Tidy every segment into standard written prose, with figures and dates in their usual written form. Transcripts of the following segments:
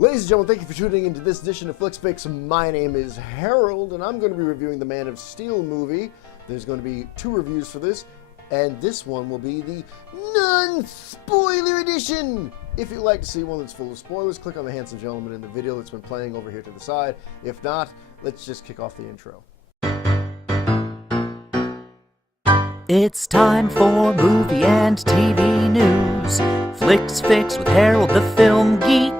Ladies and gentlemen, thank you for tuning into this edition of FlixFix. My name is Harold, and I'm going to be reviewing the Man of Steel movie. There's going to be 2 reviews for this, and this one will be the non-spoiler edition. If you'd like to see one that's full of spoilers, click on the handsome gentleman in the video that's been playing over here to the side. If not, let's just kick off the intro. It's time for movie and TV news. Flix Fix with Harold the Film Geek.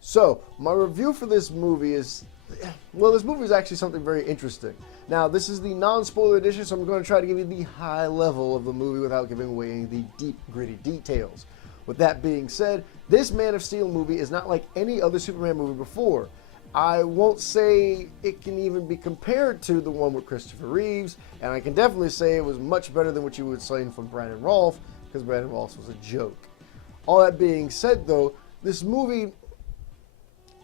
So, my review for this movie is, well, this movie is actually something very interesting. Now, this is the non-spoiler edition, so I'm going to try to give you the high level of the movie without giving away the deep, gritty details. With that being said, this Man of Steel movie is not like any other Superman movie before. I won't say it can even be compared to the one with Christopher Reeves, and I can definitely say it was much better than what you would say from Brandon Routh, because Brandon Routh was a joke. All that being said, though, this movie,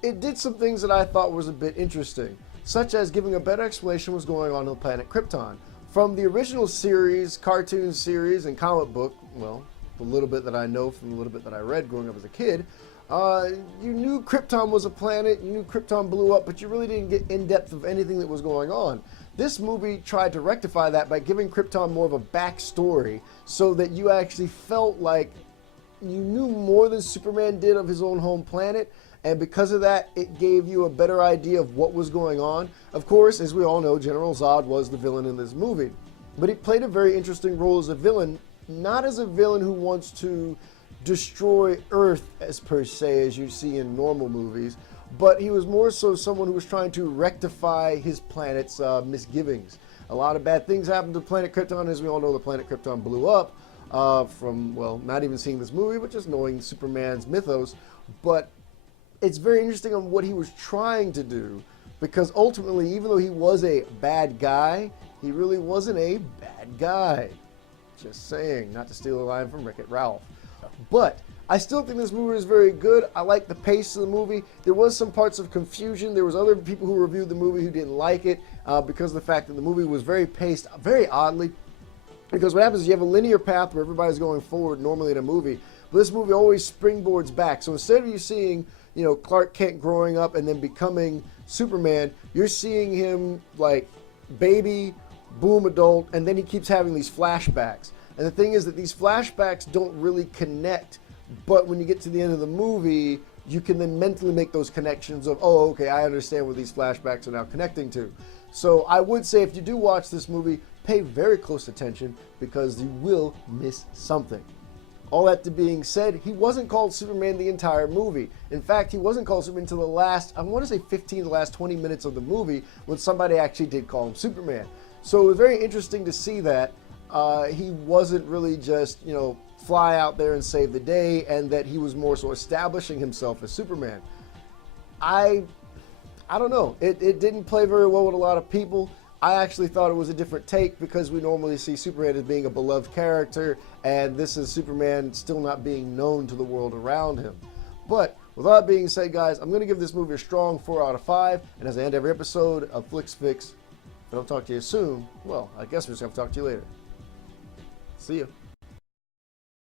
it did some things that I thought was a bit interesting, such as giving a better explanation of what's going on the planet Krypton. From the original series, cartoon series, and comic book, well, the little bit that I know from the little bit that I read growing up as a kid, you knew Krypton was a planet, you knew Krypton blew up, but you really didn't get in depth of anything that was going on. This movie tried to rectify that by giving Krypton more of a backstory so that you actually felt like you knew more than Superman did of his own home planet, and because of that, it gave you a better idea of what was going on. Of course, as we all know, General Zod was the villain in this movie, but he played a very interesting role as a villain, not as a villain who wants to destroy Earth as per se as you see in normal movies, but he was more so someone who was trying to rectify his planet's misgivings. A lot of bad things happened to planet Krypton. As we all know, the planet Krypton blew up from, well, not even seeing this movie, but just knowing Superman's mythos. But it's very interesting on what he was trying to do, because ultimately, even though he was a bad guy, he really wasn't a bad guy. Just saying, not to steal a line from Wreck-It Ralph. But I still think this movie is very good. I like the pace of the movie. There was some parts of confusion. There was other people who reviewed the movie who didn't like it because of the fact that the movie was very paced, very oddly. Because what happens is you have a linear path where everybody's going forward normally in a movie, but this movie always springboards back. So instead of you seeing, you know, Clark Kent growing up and then becoming Superman, you're seeing him like baby, boom, adult, and then he keeps having these flashbacks. And the thing is that these flashbacks don't really connect, but when you get to the end of the movie, you can then mentally make those connections of, oh, okay, I understand where these flashbacks are now connecting to. So I would say if you do watch this movie, pay very close attention because you will miss something. All that being said, he wasn't called Superman the entire movie. In fact, he wasn't called Superman until the last, I want to say 15 to the last 20 minutes of the movie when somebody actually did call him Superman. So it was very interesting to see that. He wasn't really just, you know, fly out there and save the day, and that he was more so establishing himself as Superman. I don't know. It didn't play very well with a lot of people. I actually thought it was a different take because we normally see Superman as being a beloved character, and this is Superman still not being known to the world around him. But with all that being said, guys, I'm going to give this movie a strong 4 out of 5, and as I end every episode of Flix Fix, if I don't talk to you soon, well, I guess we're just going to talk to you later. See ya.